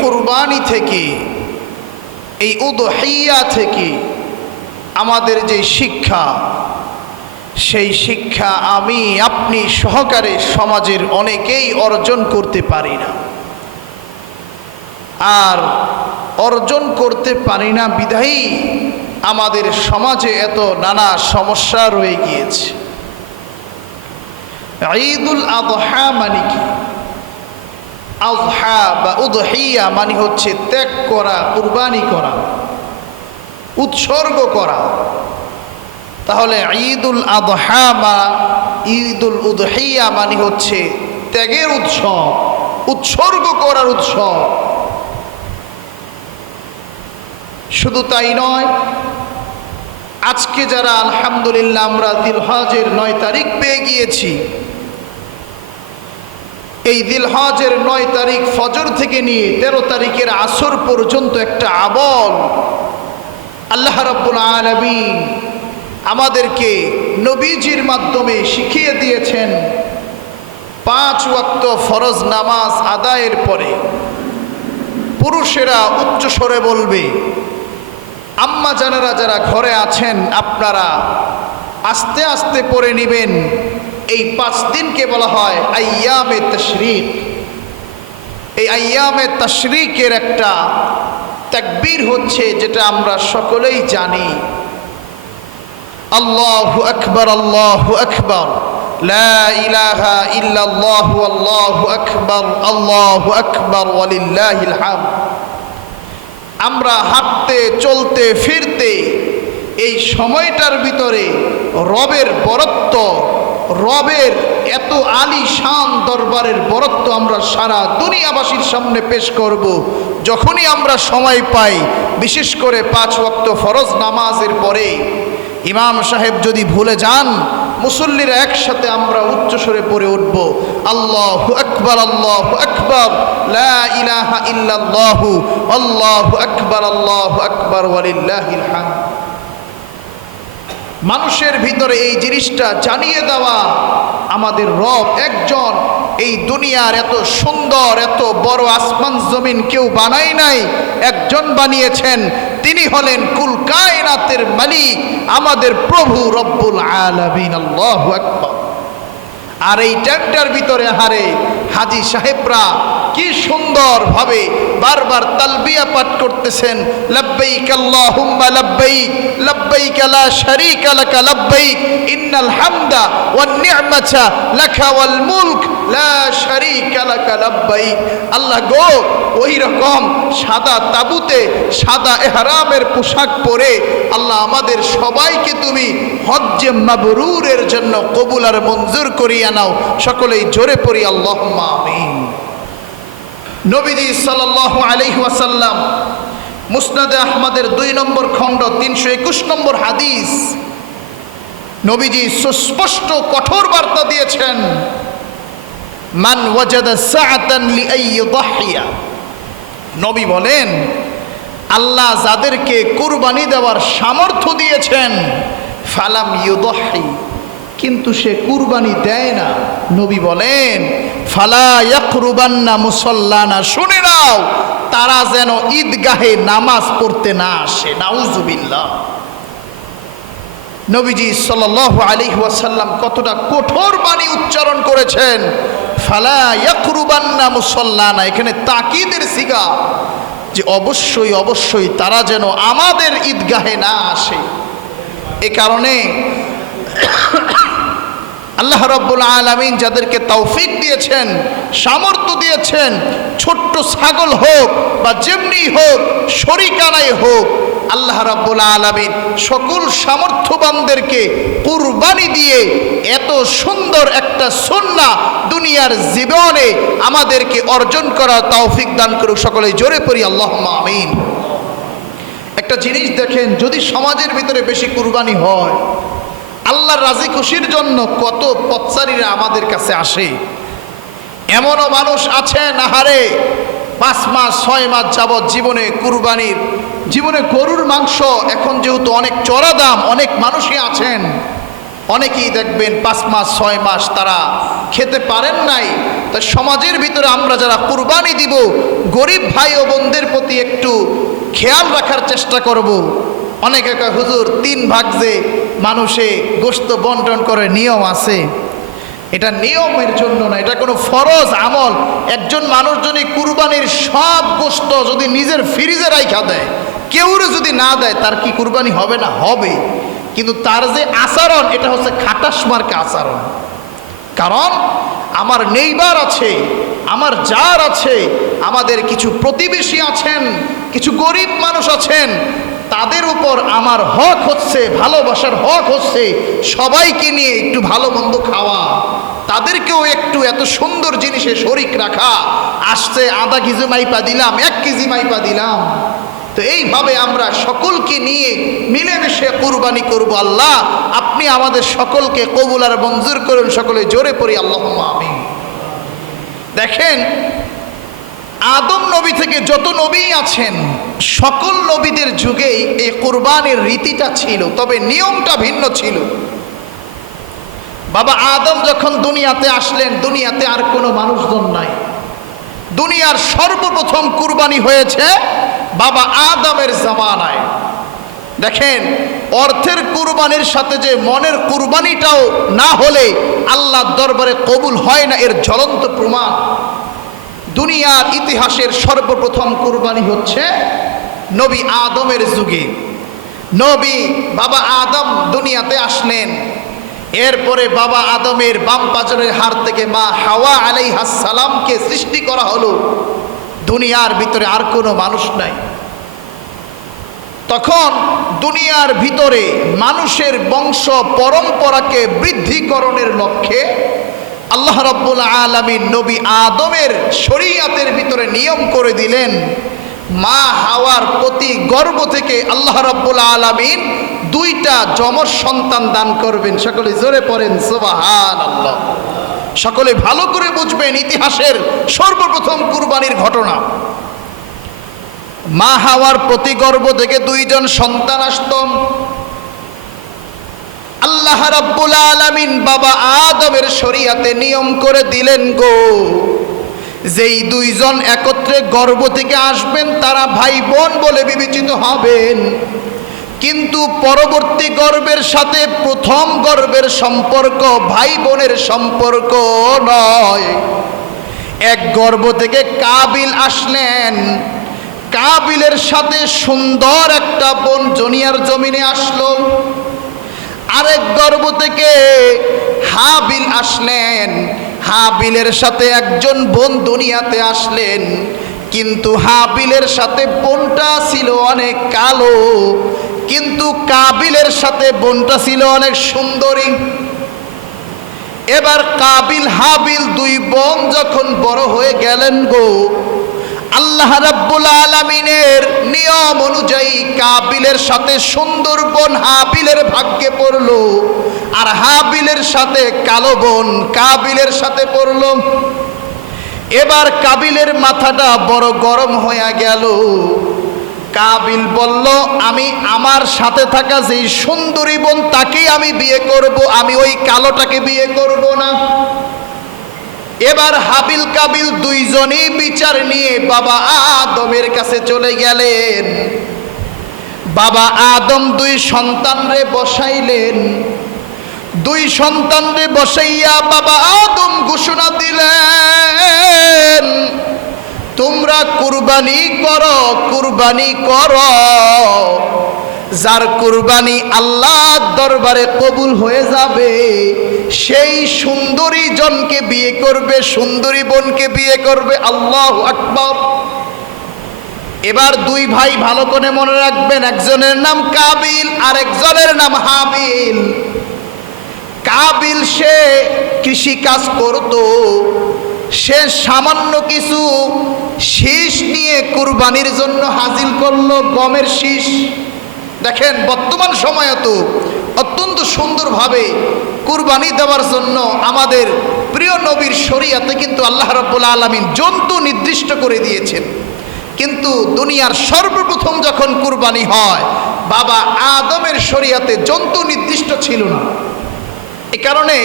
কুরবানি থেকে, এই উদহিয়া থেকে আমাদের যে শিক্ষা, সেই শিক্ষা আমি আপনি সহকারে সমাজের অনেকেই অর্জন করতে পারি না। আর অর্জন করতে পারি না বিধায়ী আমাদের সমাজে এত নানা সমস্যা রয়ে গিয়েছে। ঈদুল আযহা মানে কি? আযহা বা উদহিয়া মানে হচ্ছে ত্যাগ করা, কুরবানি করা, উৎসর্গ করা। তাহলে ঈদুল আযহা বা ঈদুল উদহিয়া মানে হচ্ছে ত্যাগের উৎসব, উৎসর্গ করার উৎসব। শুধু তাই নয়, আজকে যারা আলহামদুলিল্লাহ আমরা জিলহজের 9 তারিখ পেয়ে গিয়েছি, এই জিলহজের 9 তারিখ ফজর থেকে নিয়ে 13 তারিখের আসর পর্যন্ত একটা আমল আল্লাহ রাব্বুল আলামিন আমাদেরকে নবীজির মাধ্যমে শিখিয়ে দিয়েছেন। 5 ওয়াক্ত ফরজ নামাজ আদায়ের পরে পুরুষেরা উচ্চ স্বরে বলবে, আম্মা জানেরা যারা ঘরে আছেন আপনারা আস্তে আস্তে পড়ে নেবেন। এই 5 দিনকে বলা হয় আইয়ামে তাশরিক। এই আইয়ামে তাশরিকের একটা তাকবীর হচ্ছে যেটা আমরা সকলেই জানি, আল্লাহু আকবার, আল্লাহু আকবার, লা ইলাহা ইল্লাল্লাহু, আল্লাহু আকবার, আল্লাহু আকবার, ওয়ালিল্লাহিল হামদ। আমরা হাঁটতে চলতে ফিরতে এই সময়টার ভিতরে রবের বরত্ব, রবের এত আলিশান দরবারের বরত্ব আমরা সারা দুনিয়াবাসীর সামনে পেশ করব যখনই আমরা সময় পাই। বিশেষ করে 5 ওয়াক্ত ফরজ নামাজের পরে ইমাম সাহেব যদি ভুলে যান, মুসল্লিরা একসাথে আমরা উচ্চস্বরে পড়ে উঠব, আল্লাহু আকবার, আল্লাহু আকবার, লা ইলাহা ইল্লাল্লাহু, আল্লাহু আকবার, আল্লাহু আকবার, ওয়ালিল্লাহিল হামদ। মানুষের ভিতরে এই জিনিসটা জানিয়ে দেওয়া, আমাদের রব একজন। এই দুনিয়ার এত সুন্দর, এত বড় আসমান জমিন কেউ বানায় নাই, একজন বানিয়েছেন। তিনি হলেন কুল কায়নাতের মালিক, আমাদের প্রভু রব্বুল আলামিন। আল্লাহু আকবার। আর এই টাইমটার ভিতরে হারে হাজী সাহেবরা কি সুন্দরভাবে বারবার তালবিয়া পাঠ করতেছেন, লাব্বাইক আল্লাহুম্মা লাব্বাইক, লাব্বাইক লা শারীকা লাকা লাব্বাইক, ইন্নাল হামদা ওয়ান নি'মাতা লাকা ওয়াল মুলক লা শারীকা লাকা লাব্বাইক। আল্লাহ গো, ওই রকম সাদা তাবুতে সাদা ইহরামের পোশাক পরে আল্লাহ আমাদের সবাইকে তুমি হজ্জে মাবরুরের জন্য কবুল আর মঞ্জুর করিয়া নাও। সকলেই জোরে পড়ি আল্লাহুম্মা আমিন। নবীজি সাল্লাল্লাহু আলাইহি ওয়াসাল্লাম মুসনাদে আহমদের 2 নম্বর খণ্ড 321 নম্বর হাদিস, নবীজি সুস্পষ্ট কঠোর বার্তা দিয়েছেন, মান ওয়াজাদা সাআতান লিআইয়ুদহিয়া। নবী বলেন, আল্লাহ যাদেরকে কুরবানি দেওয়ার সামর্থ্য দিয়েছেন, ফালাম ইউদহি, কিন্তু সে কুরবানি দেয় না, নবী বলেন, ফালা ইয়াকরুবান্না মুসাল্লানা, শুনে নাও, তারা যেন ঈদগাহে নামাজ পড়তে না আসে। নাউজুবিল্লাহ। নবীজি সাল্লাল্লাহু আলাইহি ওয়াসাল্লাম কতটা কঠোর বাণী উচ্চারণ করেছেন, ফালা ইয়াকরুবান্না মুসাল্লানা। এখানে তাকিদের সিগা, যে অবশ্যই অবশ্যই তারা যেন আমাদের ঈদগাহে না আসে। এ কারণে আল্লাহ রাব্বুল আলামিন যাদেরকে তৌফিক দিয়েছেন, সামর্থ্য দিয়েছেন, ছোট্ট ছাগল হোক বা যেমনি হোক, শরিকানাই হোক, আল্লাহ রাব্বুল আলামিন সকল সামর্থ্যবানদেরকে কুরবানি দিয়ে এত সুন্দর একটা সুন্নাহ দুনিয়ার জীবনে আমাদেরকে অর্জন করার তৌফিক দান করুক। সকলেই জোরে পড়ি আল্লাহুম্মা আমিন। একটা জিনিস দেখেন, যদি সমাজের ভিতরে বেশি কুরবানি হয়, আল্লাহর রাজি খুশির জন্য কত পথচারীরা আমাদের কাছে আসে। এমনও মানুষ আছে নাহারে 5 মাস 6 মাস যাবৎ জীবনে গরুর মাংস এখন যেহেতু অনেক চড়া দাম, অনেক মানুষই আছেন, অনেকেই দেখবেন 5 মাস 6 মাস তারা খেতে পারেন নাই, তো সমাজের ভিতরে আমরা যারা কুরবানি দিব গরিব ভাই ও বোনদের প্রতি একটু খেয়াল রাখার চেষ্টা করব। অনেকে কয় হুজুর 3 ভাগ যে মানুষে গোশত বন্টন করে নিয়ম আছে, এটা নিয়মের জন্য না, এটা কোনো ফরজ আমল। একজন মানুষ যদি কুরবানির সব গোশত যদি নিজের ফ্রিজে রাইখা দেয়, কেউরে যদি না দেয়, তার কি কুরবানি হবে না? হবে। কিন্তু তার যে আচরণ, এটা হচ্ছে খাটাস মার্কা আচরণ। কারণ আমার নেইবার আছে, আমার যার আছে, আমাদের কিছু প্রতিবেশী আছেন, কিছু গরিব মানুষ আছেন, তাদের উপর আমার হক হচ্ছে, ভালোবাসার হক হচ্ছে সবাইকে নিয়ে একটু ভালো মন্দ খাওয়া, তাদেরকেও একটু এত সুন্দর জিনিসে শরিক রাখা। আসছে আধা কেজি মাইপা দিলাম, 1 কেজি মাইপা দিলাম। তো এইভাবে আমরা সকলকে নিয়ে মিলেমিশে কুরবানি করব। আল্লাহ আপনি আমাদের সকলকে কবুল আর মঞ্জুর করুন। সকলে জোরে পড়ি আল্লাহুম্মা আমিন। দেখেন, আদম নবী থেকে যত নবী আছেন, সকল নবীদের যুগেই এই কুরবানির রীতিটা ছিল, তবে নিয়মটা ভিন্ন ছিল। বাবা আদম যখন দুনিয়াতে আসলেন, দুনিয়াতে আর কোনো মানুষজন নাই। দুনিয়ার সর্বপ্রথম কুরবানি হয়েছে বাবা আদমের জামানায়। দেখেন, অর্থের কুরবানির সাথে যে মনের কুরবানিটাও না হলে আল্লাহর দরবারে কবুল হয় না, এর জ্বলন্ত প্রমাণ। দুনিয়ার ইতিহাসের সর্বপ্রথম কুরবানি হচ্ছে নবী আদমের যুগে। নবী বাবা আদম দুনিয়াতে আসলেন, এরপরে বাবা আদমের বাম পাজরের হাড় থেকে মা হাওয়া আলাইহিস সালামকে সৃষ্টি করা হলো। দুনিয়ার ভিতরে আর কোনো মানুষ নাই। তখন দুনিয়ার ভিতরে মানুষের বংশ পরম্পরাকে বৃদ্ধিকরণের লক্ষ্যে আল্লাহ রাব্বুল আলামিন নবী আদমের শরীয়তের ভিতরে নিয়ম করে দিলেন, মা হাওয়ার প্রতি গর্ভ থেকে আল্লাহ রাব্বুল আলামিন 2টা যমজ সন্তান দান করবেন। সকলে জোরে পড়েন সুবহানাল্লাহ। সকলে ভালো করে বুঝবেন ইতিহাসের সর্বপ্রথম কুরবানির ঘটনা। মা হাওয়ার প্রতি গর্ভ থেকে 2 জন সন্তান আসত। আল্লাহ রাব্বুল আলামিন বাবা আদমের শরীয়তে নিয়ম করে দিলেন গো, যেই 2 জন একত্রে গর্ভ থেকে আসবেন তারা ভাই বোন বলে বিবেচিত হবেন। কিন্তু পরবর্তী গর্ভের সাথে প্রথম গর্ভের সম্পর্ক ভাই বোনের সম্পর্ক নয়। এক গর্ভ থেকে কাবিল আসলেন, কাবিলের সাথে সুন্দর একটা বোন দুনিয়ার জমিনে আসলো। আরেক গর্ভ থেকে হাবিল আসলেন, হাবিলের সাথে একজন বোন দুনিয়াতে আসলেন, কিন্তু হাবিলের সাথে বোনটা ছিল অনেক কালো, কিন্তু কাবিলের সাথে বোনটা ছিল অনেক সুন্দরী। এবার কাবিল হাবিল 2 বোন যখন বড় হয়ে গেলেন গো, আল্লাহ রাব্বুল আলামিনের নিয়ম অনুযায়ী কাবিলের সাথে সুন্দর বোন হাবিলের ভাগ্যে পড়লো, আর হাবিলের সাথে কালো বোন কাবিলের সাথে পড়লো। এবার কাবিলের মাথাটা বড় গরম হয়ে গেল। কাবিল বলল, আমি আমার সাথে থাকা যেই সুন্দরী বোন তাকেই আমি বিয়ে করব, আমি ওই কালোটাকে বিয়ে করব না। এবার হাবিল কাবিল 2 জনই বিচার নিয়ে বাবা আদমের কাছে চলে গেলেন। বাবা আদম 2 সন্তানরে বসাইলেন। 2 সন্তানরে বসাইয়া বাবা আদম ঘোষণা দিলেন, তোমরা কুরবানি করো, কুরবানি করো। যার কুরবানি আল্লাহর দরবারে কবুল হয়ে যাবে, সেই সুন্দরী জনকে বিয়ে করবে, সুন্দরী বোনকে বিয়ে করবে। আল্লাহু আকবার। এবার 2 ভাই ভালো করে মনে রাখবেন, একজনের নাম কাবিল আর একজনের নাম হাবিল। কাবিল সে কৃষি কাজ করত, সে সামান্য কিছু শীষ নিয়ে কুরবানির জন্য হাজির করলো, গমের শীষ। দেখেন, বর্তমান সময়ে তো অত্যন্ত সুন্দরভাবে কুরবানি দেওয়ার জন্য আমাদের প্রিয় নবীর শরীয়তে কিন্তু আল্লাহ রাব্বুল আলামিন জন্তু নির্দিষ্ট করে দিয়েছেন। কিন্তু দুনিয়ার সর্বপ্রথম যখন কুরবানি হয়, বাবা আদমের শরীয়তে জন্তু নির্দিষ্ট ছিল না। এ কারণে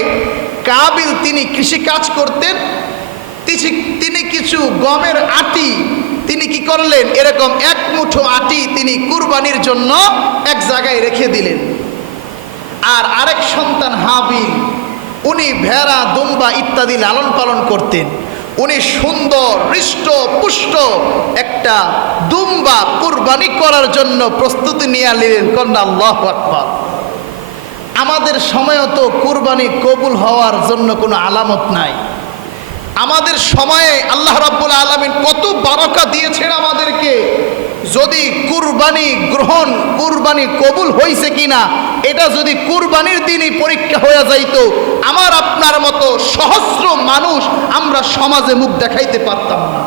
কাবিল তিনি কৃষি কাজ করতেন, তিনি কিছু গমের আটি তিনি কি করলেন, এরকম এক মুঠো আটি তিনি কুরবানির জন্য এক জায়গায় রেখে দিলেন। আর আরেক সন্তান হাবিল, উনি ভেড়া দুম্বা ইত্যাদি লালন পালন করতেন। উনি সুন্দর হৃষ্ট পুষ্ট একটা দুম্বা কুরবানি করার জন্য প্রস্তুতি নিয়ে নিলেন। কন্যা আল্লাহু আকবার। আমাদের সময়ও তো কুরবানি কবুল হওয়ার জন্য কোনো আলামত নাই। আমাদের সময়ে আল্লাহ রাব্বুল আলামিন কত বারাকা দিয়েছেন আমাদেরকে। যদি কুরবানি গ্রহণ, কুরবানি কবুল হয়েছে কিনা এটা যদি কুরবানির দিনই পরীক্ষা হয়ে যাইতো, আমার আপনার মতো সহস্র মানুষ আমরা সমাজে মুখ দেখাইতে পারতাম না।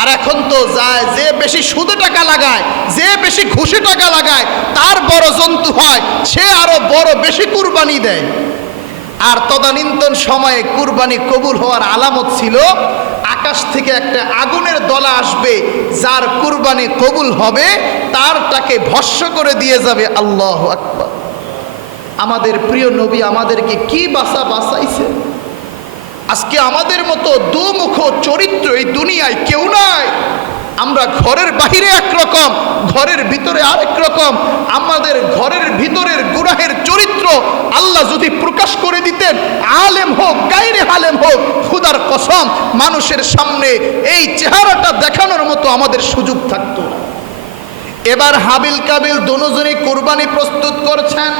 আর এখন তো যায় যে বেশি সুদে টাকা লাগায়, যে বেশি ঘুষে টাকা লাগায়, তার বড় জন্তু হয়, সে আরো বড় বেশি কুরবানি দেয়। আর তদানীন্তন সময়ে কুরবানি কবুল হওয়ার আলামত ছিল আকাশ থেকে একটা আগুনের দলা আসবে, যার কুরবানি কবুল হবে তারটাকে ভস্ম করে দিয়ে যাবে। আল্লাহু আকবার। আমাদের প্রিয় নবী আমাদেরকে কি বাঁচাইছে। আজকে আমাদের মতো দুমুখ চরিত্র এই দুনিয়ায় কেউ নাই। আমরা ঘরের বাহিরে একরকম, ঘরের ভিতরে আরেক রকম। আমাদের ঘরের ভিতরের গুনাহের চরিত্র আল্লাহ যদি প্রকাশ করে দিতেন, আলেম হোক গায়রে আলেম হোক, খুদার কসম মানুষের সামনে এই চেহারাটা দেখানোর মতো আমাদের সুযোগ থাকতো না। এবার হাবিল কাবিল দুজনেই কুরবানি প্রস্তুত করছেন।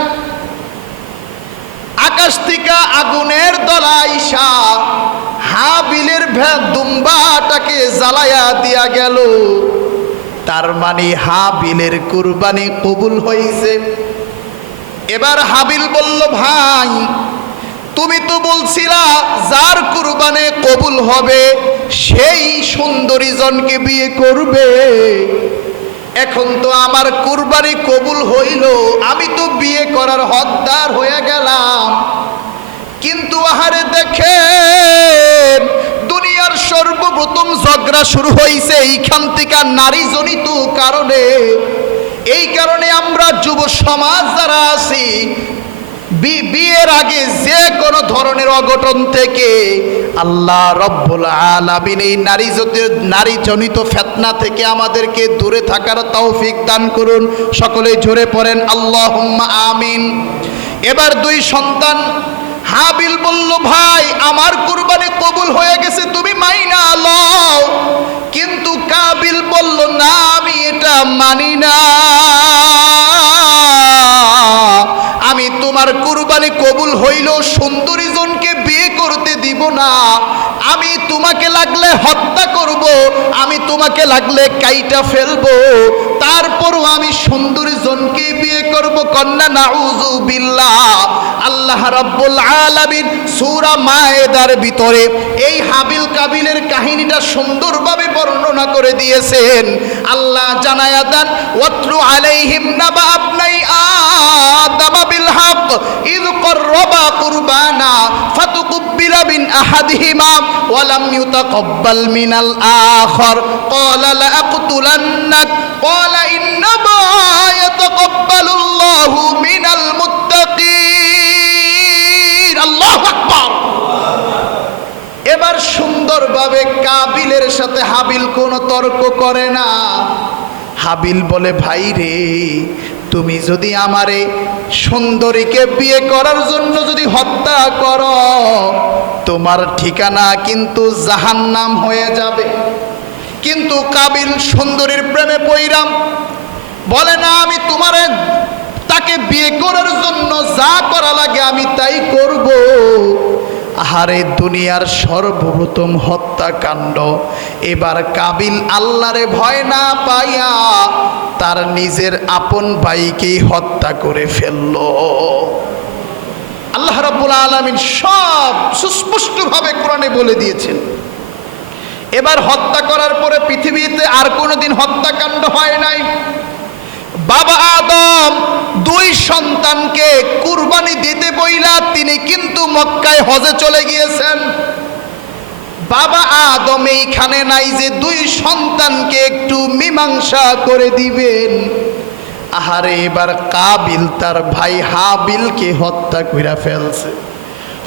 আকাশ থেকে আগুনের দলা আইসা হাবিলের দুম্বাটাকে জ্বালায়া দিয়া গেল। তার মানে হাবিলের কুরবানি কবুল হয়েছে। এবার হাবিল বলল, ভাই তুমি তো বলছিলা যার কুরবানি কবুল হবে সেই সুন্দরী জনকে বিয়ে করবে। এখন তো আমার কুরবানি কবুল হইল, আমি তো বিয়ে করার হকদার হয়ে গেলাম। কিন্তু আহারে দেখেন, দুনিয়ার সর্বপ্রথম ঝগড়া শুরু হয়েছে এইখান থেকে নারী জনিত কারণে। এই কারণে আমরা যুব সমাজ যারা আছি, বিয়ের আগে যে কোনো ধরনের অঘটন থেকে আল্লাহ রব্বুল আলামিন এই নারী জনিত ফিতনা থেকে আমাদেরকে দূরে থাকার তৌফিক দান করুন। সকলে জোরে পড়েন আল্লাহুম্মা আমিন। এবার দুই সন্তান হাবিল বলল, ভাই আমার কুরবানি কবুল হয়ে গেছে, তুমি মাইনা লও। কিন্তু কাবিল বলল, না আমি এটা মানি না, আমি তোমার কুরবানি কবুল হইল সুন্দরী জনকে বিয়ে করতে দিব না। আমি তোমাকে লাগলে হত্যা করব, আমি তোমাকে লাগলে কাইটা ফেলবো, তারপরও আমি সুন্দরী জনকে বিয়ে করব। কন্যা নাউযু বিল্লাহ। আল্লাহ রাব্বুল আলামিন সূরা মায়েদার ভিতরে এই হাবিল কাবিলের কাহিনীটা সুন্দরভাবে বর্ণনা করে দিয়েছেন। আল্লাহ জানায়া দেন, ওয়াতলু আলাইহিম নাবা আবনাই আদম বিল হক ইয করবা কুরবানা ফাতুকুব্বিলা মিন আহাদিহিমা ওয়া লাম ইউতাকাব্বাল মিনাল আখার ক্বালা লা আকতুলান্নাক ক্বালা ইন্নামা ইয়াতাকাব্বালুল্লাহু মিনাল মুত্তাকিন। আল্লাহু আকবার। এবার সুন্দরভাবে কাবিলের সাথে হাবিল কোনো তর্ক করে না। হাবিল বলে, ভাই রে, তুমি যদি আমারে সুন্দরীকে বিয়ে করার জন্য যদি হত্যা করো, তোমার ঠিকানা কিন্তু জাহান্নাম হয়ে যাবে। কিন্তু কাবিল সুন্দরীর প্রেমে পইরাম বলে, না আমি তোমারে তাকে বিয়ে করার জন্য যা করা লাগে আমি তাই করব। আহারে দুনিয়ার সর্বপ্রথম হত্যাকাণ্ড। এবার কাবিল আল্লাহরে ভয় না পাইয়া তার নিজের আপন ভাইকেই হত্যা করে ফেলল। আল্লাহ রাব্বুল আলামিন সব সুস্পষ্টভাবে কোরআনে বলে দিয়েছেন। এবার হত্যা করার পরে পৃথিবীতে আর কোনোদিন হত্যাকাণ্ড হয় নাই। বাবা আদম দুই সন্তানকে কুরবানি দিতে বইলা তিনি কিন্তু মক্কায় হজে চলে গিয়েছেন। বাবা আদম এইখানে নাই যে দুই সন্তানকে একটু মীমাংসা করে দিবেন। আহারে এবার কাবিল তার ভাই হাবিলকে হত্যা কইরা ফেলছে।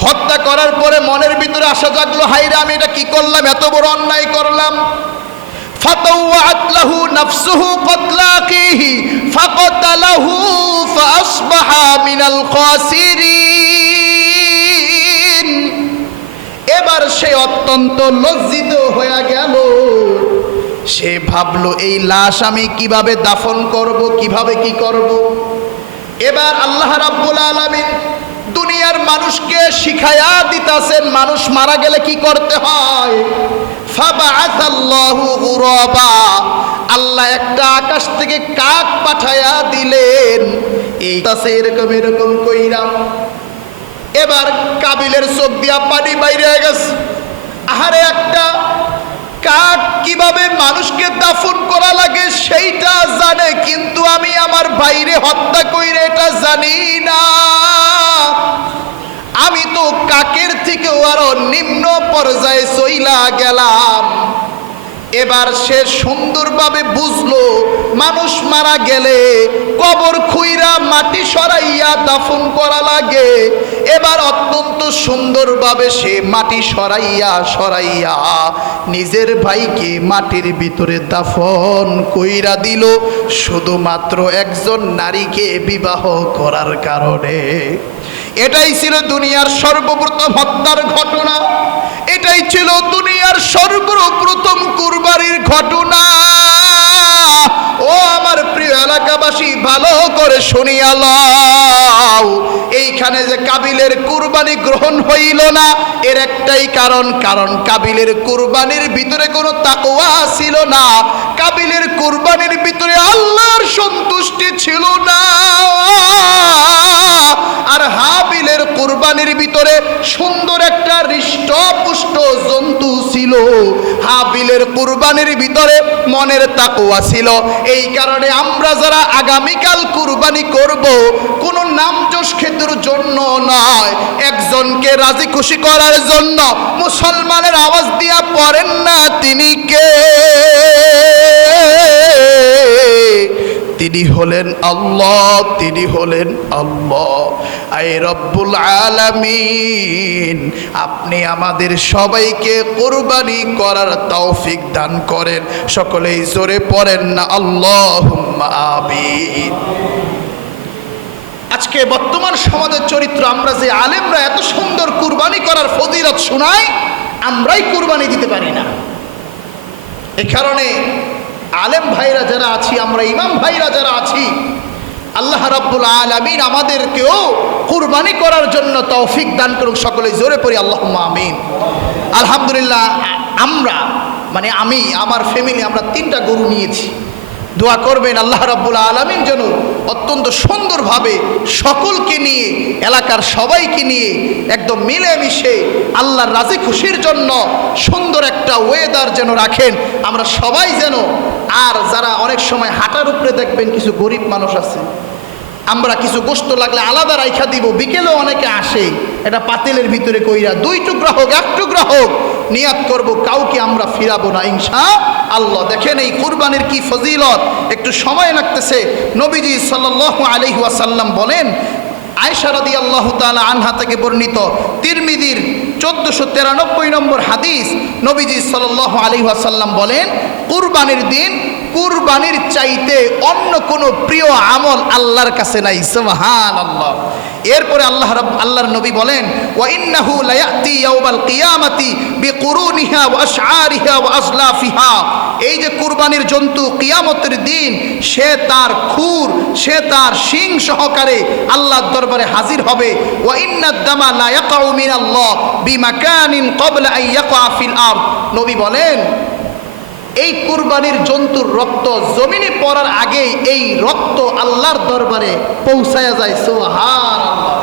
হত্যা হত্যা করার পরে মনের ভিতরে আশা জাগলো, হায়রে আমি এটা কি করলাম, এত বড় অন্যায় করলাম। ফাতাওয়াত লাহু নাফসুহু ক্বাতলা আখিহি ফাকাতালাহু ফাআসবাহা মিনাল খাসিরিন। এবার সে অত্যন্ত লজ্জিত হয়ে গেল। সে ভাবলো এই লাশ আমি কিভাবে দাফন করব, কিভাবে কি করব। এবার আল্লাহ রাব্বুল আলামিন দুনিয়ার মানুষকে শিখায়া দিতাছেন মানুষ মারা গেলে কি করতে হয়। ফাবাআসাল্লাহু গুরাবা, আল্লাহ একটা আকাশ থেকে কাক পাঠায়া দিলেন। এই তাছে এরকম এরকম কইরাম। এবার কাবিলের চোখ দিয়া পানি বাইরে গেছে। আহারে, একটা কাক কিভাবে মানুষকে দাফন করা লাগে সেইটা জানে, কিন্তু আমি আমার ভাইরে হত্যা কইরে এটা জানি না। আমি তো কাকের থেকেও আরো নিম্ন পর্যায়ে চইলা গেলাম। এবার সে সুন্দরভাবে বুঝলো মানুষ মারা গেলে কবর খুইরা মাটি সরাইয়া দাফন করা লাগে। এবার অত্যন্ত সুন্দরভাবে সে মাটি সরাইয়া সরাইয়া নিজের ভাইকে মাটির ভিতরে দাফন কইরা দিল, শুধুমাত্র একজন নারীকে বিবাহ করার কারণে। এটাই ছিল দুনিয়ার সর্বপ্রথম হত্যার ঘটনা। এটাই ছিল দুনিয়ার সর্বপ্রথম কুরবানির ঘটনা। ও আমার প্রিয় এলাকাবাসী, ভালো করে শুনিয়া লও, এইখানে যে কাবিলের কুরবানি গ্রহণ হইল না, এর একটাই কারণ, কারণ কাবিলের কুরবানির ভিতরে কোনো তাকওয়া ছিল না। কাবিলের কুরবানির ভিতরে আল্লাহর সন্তুষ্টি ছিল না। আর হাবিলের কুরবানির ভিতরে সুন্দর একটা হৃষ্টপুষ্ট জন্তু ছিল। হাবিলের কুরবানির ভিতরে মনের তাকওয়া ছিল। এই কারণে আমরা যারা আগামীকাল কুরবানি করব, কোনো নামযশ খ্যাতির জন্য নয়, একজনকে রাজি খুশি করার জন্য। মুসলমানের আওয়াজ দিয়া পড়েন না, তিনি কে? তিনি হলেন আল্লাহ, তিনি হলেন আল্লাহ। আয় রব্বুল আলামিন, আপনি আমাদের সবাইকে কুরবানি করার তৌফিক দান করেন। সকলেই জোরে পড়েন না আল্লাহুম্মা আমিন। আজকে বর্তমান সমাজের চরিত্র, আমরা যে আলেমরা এত সুন্দর কুরবানি করার ফজিলত শোনাই, আমরাই কুরবানি দিতে পারি না। এই কারণে আলেম ভাইরা যারা আছি, আমরা ইমাম ভাইরা যারা আছি, আল্লাহ রাব্বুল আলামিন আমাদেরকেও কুরবানি করার জন্য তৌফিক দান করুন। সকলেই জোরে পড়ি আল্লাহুম্মা আমিন। আলহামদুলিল্লাহ, আমরা মানে আমি, আমার ফ্যামিলি, আমরা 3টা গরু নিয়েছি। দোয়া করবেন আল্লাহ রাব্বুল আলামিন যেন অত্যন্ত সুন্দরভাবে সকলকে নিয়ে, এলাকার সবাইকে নিয়ে একদম মিলেমিশে আল্লাহর রাজি খুশির জন্য সুন্দর একটা ওয়েদার যেন রাখেন আমরা সবাই যেন। আর যারা অনেক সময় হাঁটার উপরে দেখবেন কিছু গরিব মানুষ আছে, আমরা কিছু গোশত লাগলে আলাদা রাইখা দিব। বিকেলেও অনেকে আসে, এটা পাতিলের ভিতরে কইরা 2 টুকরা হোক 1 টুকরা হোক নিয়াত করব, কাউকে আমরা ফিরাবো না ইনশাআল্লাহ। দেখেন এই কুরবানির কি ফজিলত। একটু সময় লাগতেছে। নবীজি সাল্লাল্লাহু আলাইহি ওয়াসাল্লাম বলেন, আয়েশা রাদিয়াল্লাহু তাআলা আনহা থেকে বর্ণিত, তিরমিজির 1493 নম্বর হাদিস, নবীজি সাল্লাল্লাহু আলাইহি ওয়াসাল্লাম বলেন, কুরবানির দিন কুরবানির চাইতে অন্য কোনো প্রিয় আমল আল্লাহর কাছে নাই। সুবহানাল্লাহ। এরপরে আল্লাহর নবী বলেন, ওয়া ইন্নাহু লায়াতি ইয়াউমাল কিয়ামাতি বিকুরুনিহা ওয়া আশআরিহা ওয়া আজলাফিহা। এই যে কুরবানির জন্তু কিয়ামতের দিন সে তার খুর, সে তার শিং সহকারে আল্লাহর দরবারে হাজির হবে। ওয়া ইন্নাদ দামা লা ইয়াকাউ মিনাল্লাহ বিমাকানিন ক্বাবলা আন ইয়াকা ফিল আরদ। নবী বলেন, এই কুরবানির জন্তুর রক্ত জমিনে পড়ার আগেই এই রক্ত আল্লাহর দরবারে পৌঁছায়া যায়। সুবহানাল্লাহ।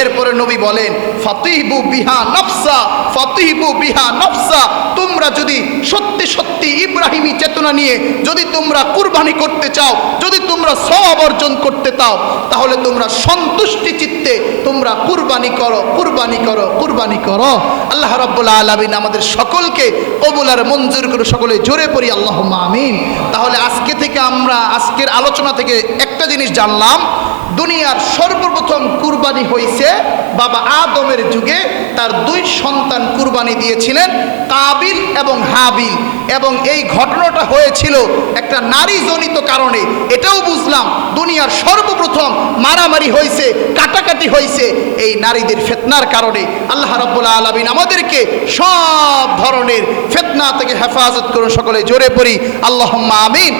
এরপরে নবী বলেন, ফাতিহবু বিহা নফসা, ফাতিহবু বিহা নফসা। তোমরা যদি সত্যি সত্যি ইব্রাহিমী চেতনা নিয়ে যদি তোমরা কুরবানি করতে চাও, যদি তোমরা সওয়াব অর্জন করতে চাও, তাহলে তোমরা সন্তুষ্টি চিত্তে তোমরা কুরবানি করো, কুরবানি করো, কুরবানি করো। আল্লাহ রাব্বুল আলামিন আমাদের সকলকে কবুল আর মঞ্জুর করে। সকলে জোরে পড়ি আল্লাহুম্মা আমিন। তাহলে আজকে থেকে আমরা, আজকের আলোচনা থেকে একটা জিনিস জানলাম, দুনিয়ার সর্বপ্রথম কুরবানি হয়েছে বাবা আদমের যুগে। তার দুই সন্তান কুরবানি দিয়েছিলেন, কাবিল এবং হাবিল। এবং এই ঘটনাটা হয়েছিল একটা নারীজনিত কারণে। এটাও বুঝলাম দুনিয়ার সর্বপ্রথম মারামারি হয়েছে, কাটাকাটি হয়েছে এই নারীদের ফিতনার কারণে। আল্লাহ রাব্বুল আলামিন আমাদেরকে সব ধরনের ফিতনা থেকে হেফাজত করুন। সকলে জোরে পড়ি আল্লাহুম্মা আমিন।